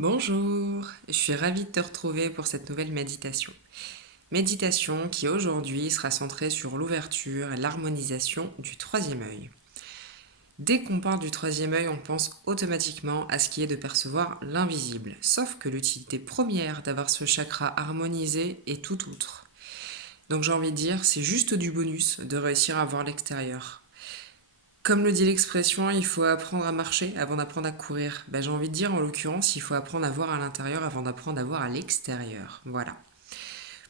Bonjour, je suis ravie de te retrouver pour cette nouvelle méditation. Méditation qui aujourd'hui sera centrée sur l'ouverture et l'harmonisation du troisième œil. Dès qu'on parle du troisième œil, on pense automatiquement à ce qui est de percevoir l'invisible. Sauf que l'utilité première d'avoir ce chakra harmonisé est tout autre. Donc j'ai envie de dire, c'est juste du bonus de réussir à voir l'extérieur. Comme le dit l'expression, il faut apprendre à marcher avant d'apprendre à courir. J'ai envie de dire, en l'occurrence, il faut apprendre à voir à l'intérieur avant d'apprendre à voir à l'extérieur. Voilà.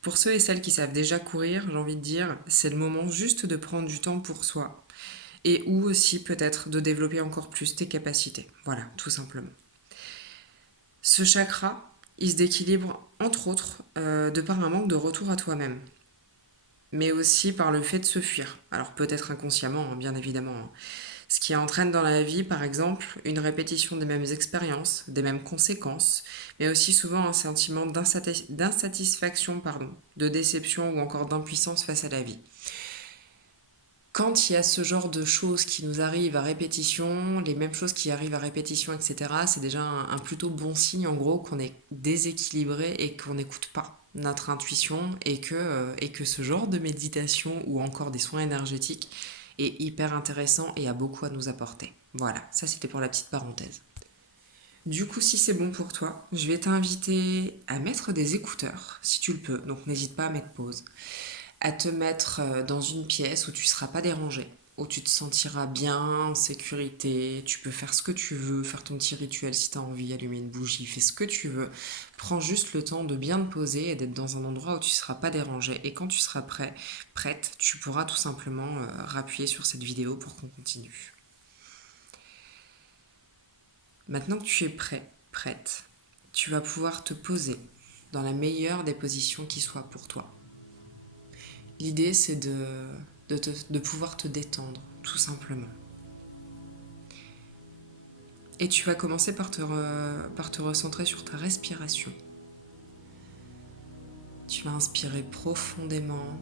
Pour ceux et celles qui savent déjà courir, j'ai envie de dire, c'est le moment juste de prendre du temps pour soi. Et ou aussi peut-être de développer encore plus tes capacités. Voilà, tout simplement. Ce chakra, il se déséquilibre entre autres de par un manque de retour à toi-même. Mais aussi par le fait de se fuir. Alors peut-être inconsciemment, bien évidemment. Ce qui entraîne dans la vie, par exemple, une répétition des mêmes expériences, des mêmes conséquences, mais aussi souvent un sentiment d'insatisfaction, de déception ou encore d'impuissance face à la vie. Quand il y a ce genre de choses qui nous arrivent à répétition, les mêmes choses qui arrivent à répétition, etc., c'est déjà un plutôt bon signe, en gros, qu'on est déséquilibré et qu'on n'écoute pas notre intuition et que ce genre de méditation ou encore des soins énergétiques est hyper intéressant et a beaucoup à nous apporter. Voilà, ça c'était pour la petite parenthèse. Du coup, si c'est bon pour toi, je vais t'inviter à mettre des écouteurs, si tu le peux, donc n'hésite pas à mettre pause, à te mettre dans une pièce où tu ne seras pas dérangé, où tu te sentiras bien, en sécurité, tu peux faire ce que tu veux, faire ton petit rituel si tu as envie, allumer une bougie, fais ce que tu veux. Prends juste le temps de bien te poser et d'être dans un endroit où tu ne seras pas dérangé. Et quand tu seras prête, tu pourras tout simplement rappuyer sur cette vidéo pour qu'on continue. Maintenant que tu es prête, tu vas pouvoir te poser dans la meilleure des positions qui soit pour toi. L'idée, c'est de pouvoir te détendre, tout simplement. Et tu vas commencer par te recentrer sur ta respiration. Tu vas inspirer profondément.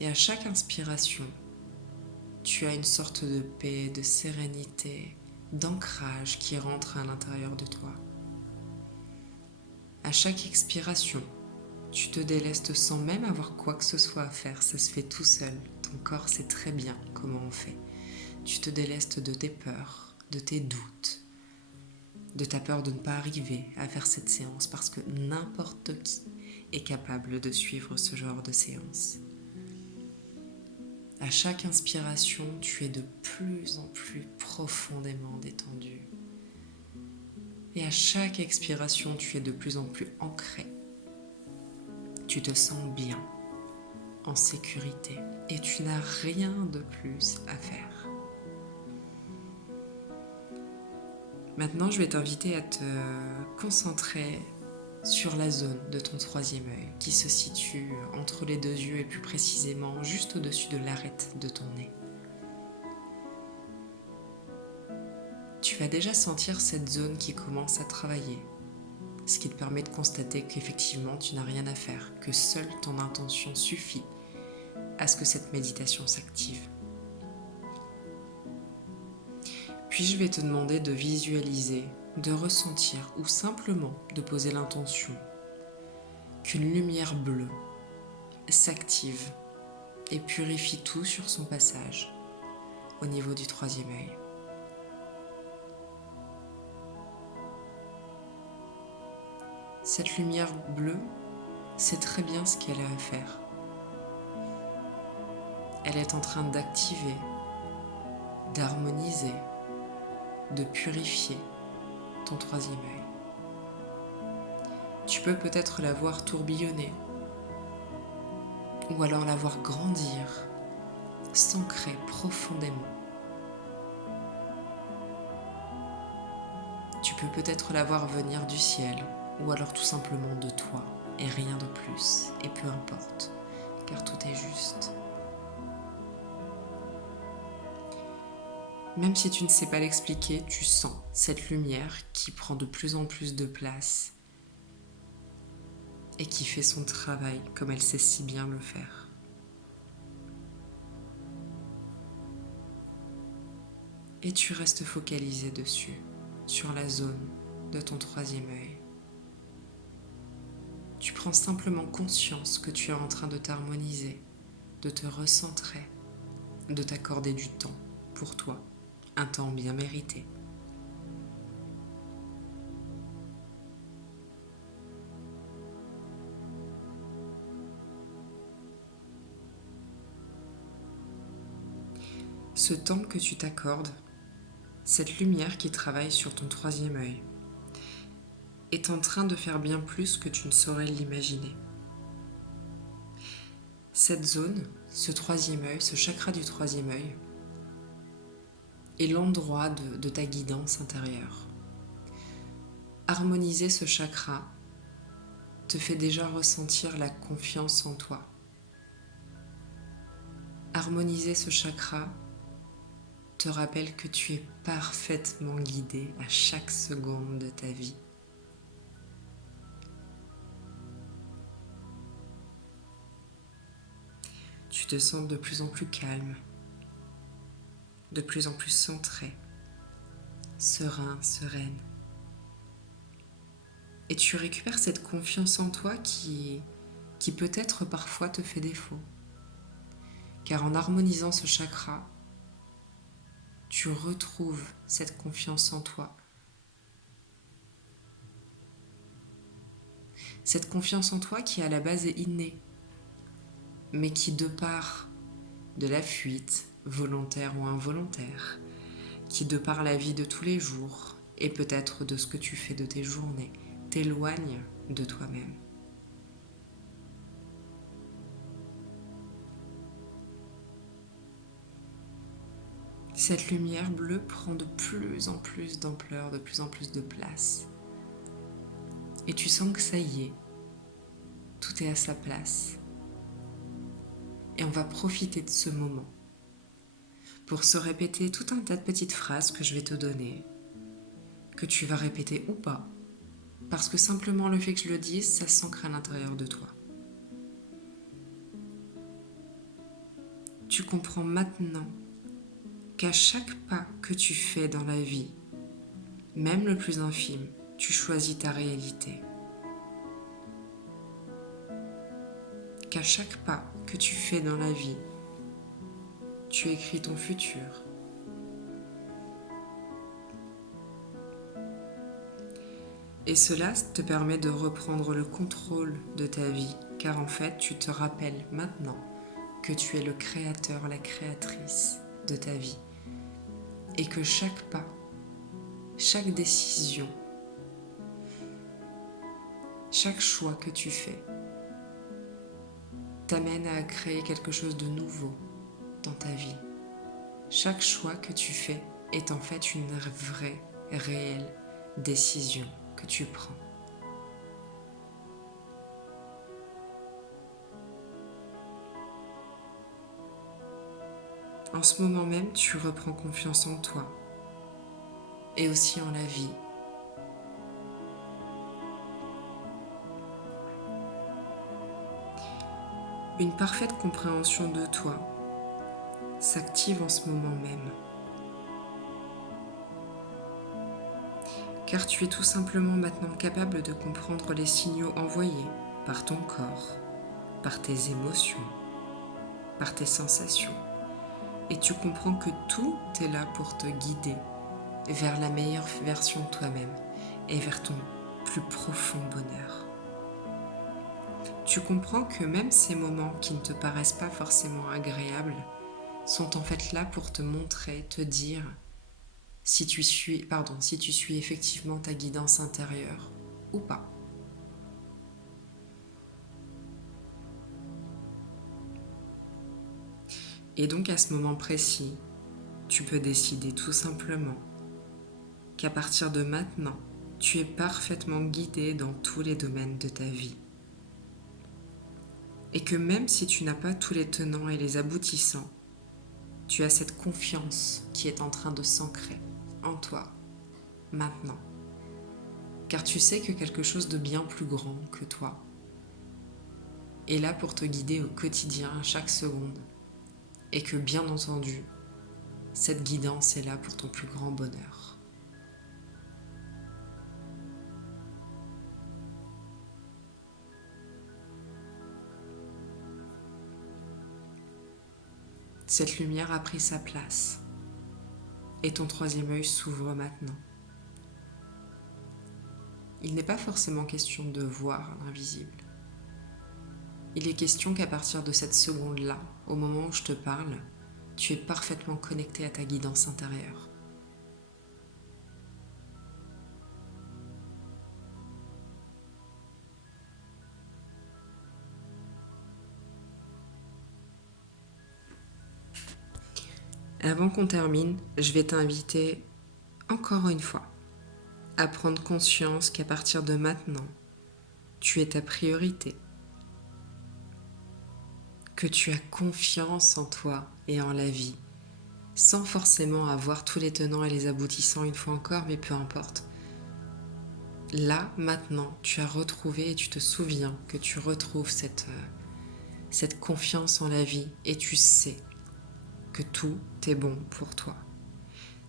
Et à chaque inspiration, tu as une sorte de paix, de sérénité, d'ancrage qui rentre à l'intérieur de toi. À chaque expiration, tu te délestes sans même avoir quoi que ce soit à faire, ça se fait tout seul. Ton corps sait très bien comment on fait. Tu te délestes de tes peurs, de tes doutes, de ta peur de ne pas arriver à faire cette séance parce que n'importe qui est capable de suivre ce genre de séance. À chaque inspiration, tu es de plus en plus profondément détendu. Et à chaque expiration, tu es de plus en plus ancré. Tu te sens bien, en sécurité, et tu n'as rien de plus à faire. Maintenant, je vais t'inviter à te concentrer sur la zone de ton troisième œil qui se situe entre les deux yeux et plus précisément juste au-dessus de l'arête de ton nez. Tu vas déjà sentir cette zone qui commence à travailler, ce qui te permet de constater qu'effectivement tu n'as rien à faire, que seule ton intention suffit à ce que cette méditation s'active. Puis je vais te demander de visualiser, de ressentir ou simplement de poser l'intention qu'une lumière bleue s'active et purifie tout sur son passage au niveau du troisième œil. Cette lumière bleue sait très bien ce qu'elle a à faire. Elle est en train d'activer, d'harmoniser, de purifier ton troisième œil. Tu peux peut-être la voir tourbillonner ou alors la voir grandir, s'ancrer profondément. Tu peux peut-être la voir venir du ciel ou alors tout simplement de toi et rien de plus, et peu importe, car tout est juste. Même si tu ne sais pas l'expliquer, tu sens cette lumière qui prend de plus en plus de place et qui fait son travail comme elle sait si bien le faire. Et tu restes focalisé dessus, sur la zone de ton troisième œil. Tu prends simplement conscience que tu es en train de t'harmoniser, de te recentrer, de t'accorder du temps pour toi, un temps bien mérité. Ce temps que tu t'accordes, cette lumière qui travaille sur ton troisième œil, est en train de faire bien plus que tu ne saurais l'imaginer. Cette zone, ce troisième œil, ce chakra du troisième œil, est l'endroit de ta guidance intérieure. Harmoniser ce chakra te fait déjà ressentir la confiance en toi. Harmoniser ce chakra te rappelle que tu es parfaitement guidé à chaque seconde de ta vie. Tu te sens de plus en plus calme, de plus en plus centré, serein, sereine. Et tu récupères cette confiance en toi qui peut-être parfois te fait défaut. Car en harmonisant ce chakra, tu retrouves cette confiance en toi. Cette confiance en toi qui à la base est innée, mais qui de par de la fuite, volontaire ou involontaire, qui de par la vie de tous les jours et peut-être de ce que tu fais de tes journées, t'éloigne de toi-même. Cette lumière bleue prend de plus en plus d'ampleur, de plus en plus de place. Et tu sens que ça y est, tout est à sa place. Et on va profiter de ce moment pour se répéter tout un tas de petites phrases que je vais te donner, que tu vas répéter ou pas, parce que simplement le fait que je le dise, ça s'ancre à l'intérieur de toi. Tu comprends maintenant qu'à chaque pas que tu fais dans la vie, même le plus infime, tu choisis ta réalité. Qu'à chaque pas que tu fais dans la vie, tu écris ton futur. Et cela te permet de reprendre le contrôle de ta vie, car en fait, tu te rappelles maintenant que tu es le créateur, la créatrice de ta vie, et que chaque pas, chaque décision, chaque choix que tu fais t'amène à créer quelque chose de nouveau dans ta vie. Chaque choix que tu fais est en fait une vraie, réelle décision que tu prends. En ce moment même, tu reprends confiance en toi et aussi en la vie. Une parfaite compréhension de toi s'active en ce moment même. Car tu es tout simplement maintenant capable de comprendre les signaux envoyés par ton corps, par tes émotions, par tes sensations. Et tu comprends que tout est là pour te guider vers la meilleure version de toi-même et vers ton plus profond bonheur. Tu comprends que même ces moments qui ne te paraissent pas forcément agréables sont en fait là pour te montrer, te dire si tu suis effectivement ta guidance intérieure ou pas. Et donc à ce moment précis, tu peux décider tout simplement qu'à partir de maintenant, tu es parfaitement guidé dans tous les domaines de ta vie. Et que même si tu n'as pas tous les tenants et les aboutissants, tu as cette confiance qui est en train de s'ancrer en toi, maintenant. Car tu sais que quelque chose de bien plus grand que toi est là pour te guider au quotidien, à chaque seconde. Et que bien entendu, cette guidance est là pour ton plus grand bonheur. Cette lumière a pris sa place et ton troisième œil s'ouvre maintenant. Il n'est pas forcément question de voir l'invisible. Il est question qu'à partir de cette seconde-là, au moment où je te parle, tu es parfaitement connecté à ta guidance intérieure. Avant qu'on termine, je vais t'inviter encore une fois à prendre conscience qu'à partir de maintenant, tu es ta priorité, que tu as confiance en toi et en la vie, sans forcément avoir tous les tenants et les aboutissants une fois encore, mais peu importe. Là, maintenant, tu as retrouvé et tu te souviens que tu retrouves cette confiance en la vie et tu sais que tout est bon pour toi.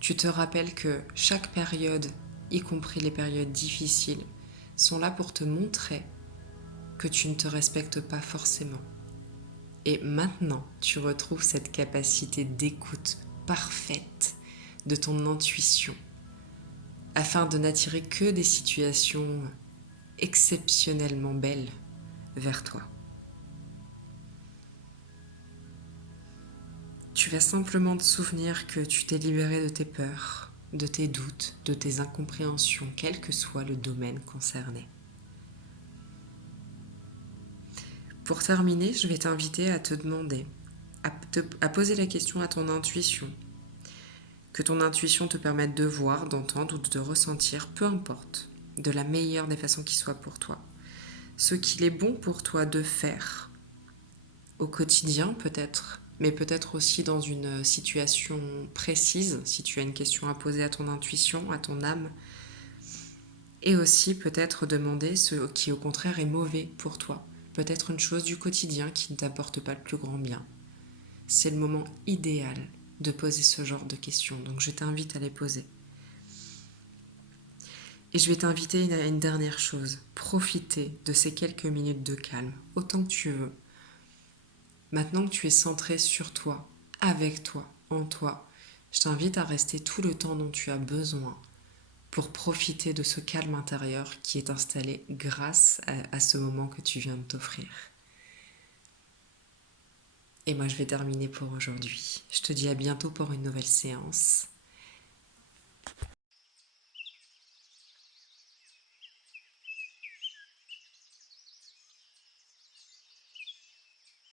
Tu te rappelles que chaque période, y compris les périodes difficiles, sont là pour te montrer que tu ne te respectes pas forcément. Et maintenant, tu retrouves cette capacité d'écoute parfaite de ton intuition afin de n'attirer que des situations exceptionnellement belles vers toi. Tu vas simplement te souvenir que tu t'es libéré de tes peurs, de tes doutes, de tes incompréhensions, quel que soit le domaine concerné. Pour terminer, je vais t'inviter à te demander, à poser la question à ton intuition. Que ton intuition te permette de voir, d'entendre ou de ressentir, peu importe, de la meilleure des façons qui soit pour toi. Ce qu'il est bon pour toi de faire au quotidien peut-être, mais peut-être aussi dans une situation précise, si tu as une question à poser à ton intuition, à ton âme, et aussi peut-être demander ce qui au contraire est mauvais pour toi, peut-être une chose du quotidien qui ne t'apporte pas le plus grand bien. C'est le moment idéal de poser ce genre de questions, donc je t'invite à les poser. Et je vais t'inviter à une dernière chose, profiter de ces quelques minutes de calme, autant que tu veux. Maintenant que tu es centré sur toi, avec toi, en toi, je t'invite à rester tout le temps dont tu as besoin pour profiter de ce calme intérieur qui est installé grâce à ce moment que tu viens de t'offrir. Et moi, je vais terminer pour aujourd'hui. Je te dis à bientôt pour une nouvelle séance.